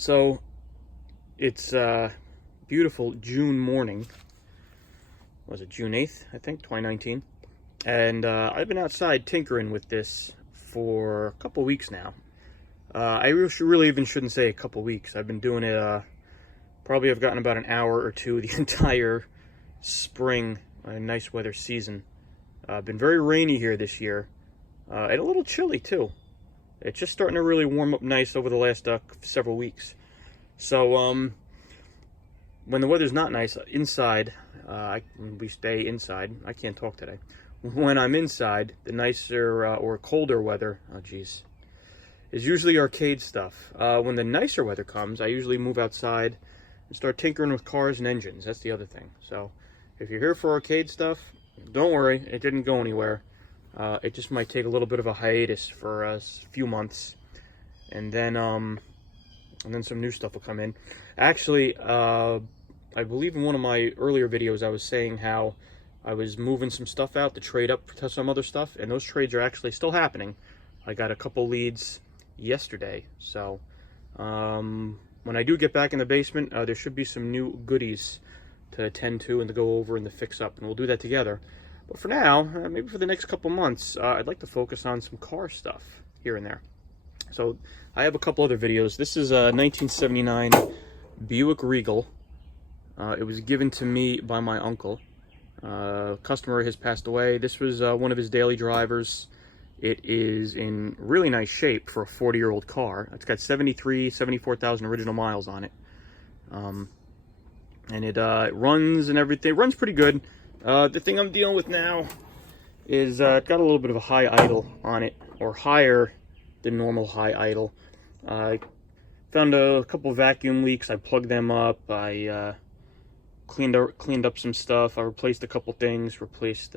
So it's beautiful June morning. Was it June 8th, I think, 2019? And I've been outside tinkering with this for a couple weeks now. I really even shouldn't say a couple weeks. I've been doing it, probably I've gotten about an hour or two the entire spring, nice weather season. Been very rainy here this year, and a little chilly too. It's just starting to really warm up nice over the last several weeks. So when the weather's not nice inside, we stay inside. I can't talk today. When I'm inside, the nicer or colder weather, oh geez, is usually arcade stuff. When the nicer weather comes, I usually move outside and start tinkering with cars and engines. That's the other thing. So if you're here for arcade stuff, don't worry, it didn't go anywhere. It just might take a little bit of a hiatus for a few months, and then some new stuff will come in. Actually, I believe in one of my earlier videos I was saying how I was moving some stuff out to trade up to some other stuff, and those trades are actually still happening. I got a couple leads yesterday, so when I do get back in the basement, there should be some new goodies to attend to and to go over and to fix up, and we'll do that together. But for now, maybe for the next couple months, I'd like to focus on some car stuff here and there. So I have a couple other videos. This is a 1979 Buick Regal. It was given to me by my uncle. Customer has passed away. This was one of his daily drivers. It is in really nice shape for a 40-year-old car. It's got 74,000 original miles on it. And it runs and everything. It runs pretty good. The thing I'm dealing with now is it's got a little bit of a high idle on it, or higher than normal high idle. I found a couple vacuum leaks. I plugged them up. I cleaned up some stuff. I replaced a couple things. Replaced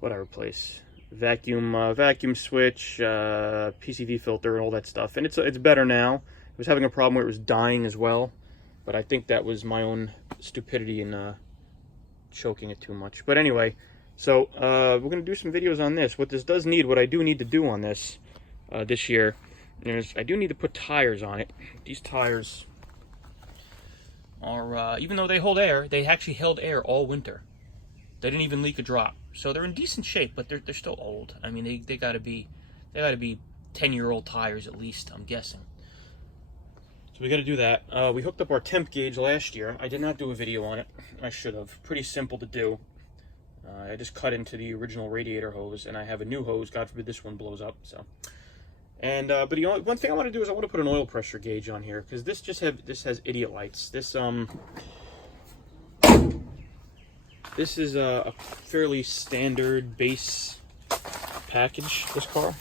what I replaced? Vacuum switch, PCV filter, and all that stuff. And it's better now. It was having a problem where it was dying as well, but I think that was my own stupidity in choking it too much. But anyway, so we're going to do some videos on this. What I do need to do on this this year is I do need to put tires on it. These tires are, even though they hold air, they actually held air all winter. They didn't even leak a drop. So they're in decent shape, but they're still old. I mean, they gotta be 10-year-old tires at least, I'm guessing. So we got to do that. We hooked up our temp gauge last year. I did not do a video on it. I should have. Pretty simple to do. I just cut into the original radiator hose, and I have a new hose. God forbid this one blows up. So, and but the one thing I want to do is I want to put an oil pressure gauge on here, because this has idiot lights. This is a fairly standard base package. This car,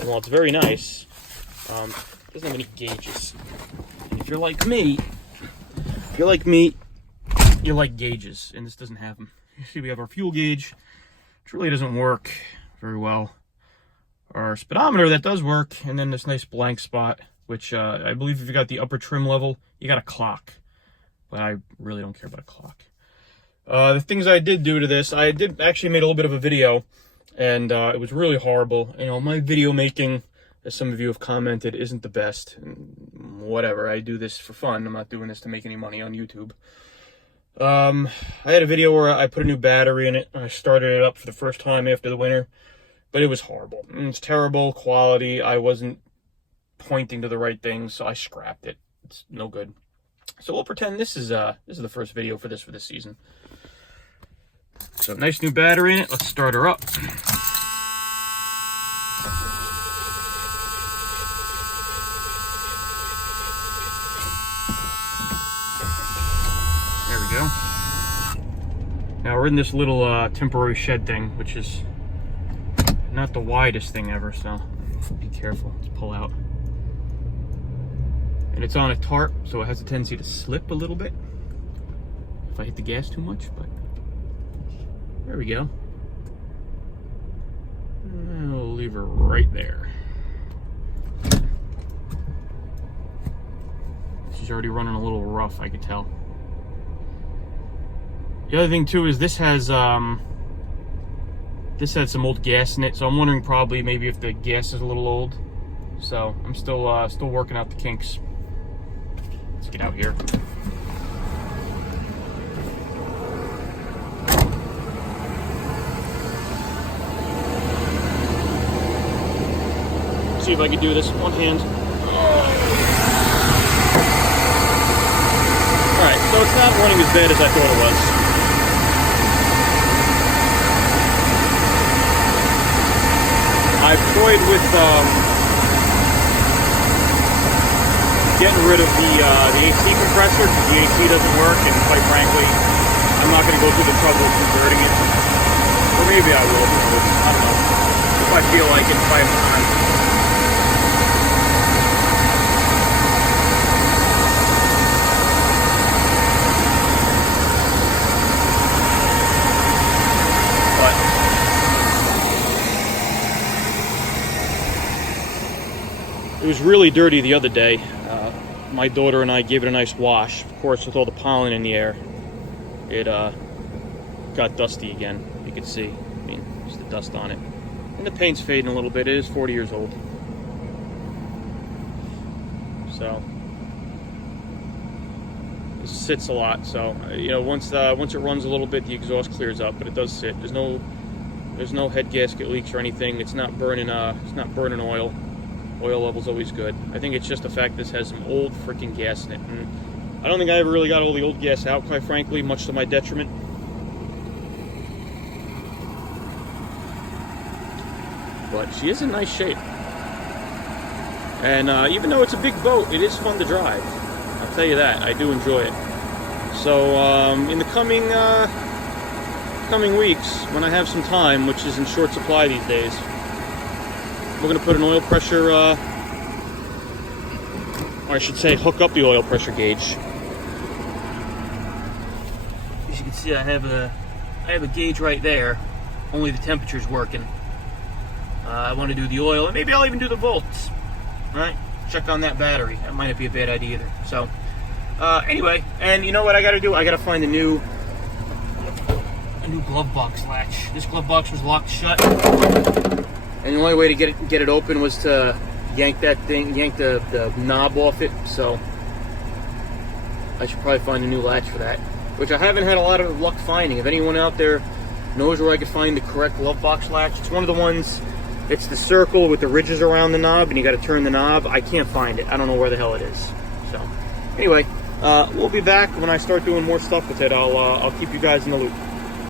and while it's very nice, it doesn't have any gauges. And if you're like me, you like gauges, and this doesn't have them. You see, we have our fuel gauge, which really doesn't work very well. Our speedometer, that does work, and then this nice blank spot, which I believe if you got the upper trim level, you got a clock. But I really don't care about a clock. The things I did do to this, I did actually made a little bit of a video, and it was really horrible. You know, my video making, as some of you have commented, isn't the best. And whatever, I do this for fun. I'm not doing this to make any money on YouTube. I had a video where I put a new battery in it. I started it up for the first time after the winter, but it was horrible. It's terrible quality. I wasn't pointing to the right things, so I scrapped it. It's no good. So we'll pretend this is the first video for this season. So nice new battery in it. Let's start her up. There we go. Now we're in this little temporary shed thing, which is not the widest thing ever, so be careful. Let's pull out. And it's on a tarp, so it has a tendency to slip a little bit if I hit the gas too much, but there we go. I'll leave her right there. She's already running a little rough, I could tell. The other thing too is this has some old gas in it, so I'm wondering probably maybe if the gas is a little old. So I'm still working out the kinks. Let's get out here. See if I can do this with one hand. Alright, so it's not running as bad as I thought it was. I've toyed with getting rid of the AC compressor because the AC doesn't work, and quite frankly, I'm not going to go through the trouble of converting it. Or maybe I will, who knows? I don't know. If I feel like it, if I have time. It was really dirty the other day. My daughter and I gave it a nice wash. Of course, with all the pollen in the air, it got dusty again. You can see, I mean, just the dust on it. And the paint's fading a little bit. It is 40 years old. So, it sits a lot. So, you know, once it runs a little bit, the exhaust clears up, but it does sit. There's no head gasket leaks or anything. It's not burning oil. Oil level's always good. I think it's just the fact this has some old freaking gas in it. And I don't think I ever really got all the old gas out, quite frankly, much to my detriment. But she is in nice shape. And even though it's a big boat, it is fun to drive. I'll tell you that. I do enjoy it. So in the coming weeks, when I have some time, which is in short supply these days, we're going to put an oil pressure, or I should say hook up the oil pressure gauge. As you can see, I have a gauge right there. Only the temperature's working. I want to do the oil, and maybe I'll even do the volts. Right? Check on that battery. That might not be a bad idea either. So, anyway, and you know what I got to do? I got to find a new glove box latch. This glove box was locked shut. And the only way to get it open was to yank the knob off it. So I should probably find a new latch for that, which I haven't had a lot of luck finding. If anyone out there knows where I could find the correct glove box latch, it's one of the ones. It's the circle with the ridges around the knob, and you got to turn the knob. I can't find it. I don't know where the hell it is. So anyway, we'll be back when I start doing more stuff with it. I'll keep you guys in the loop.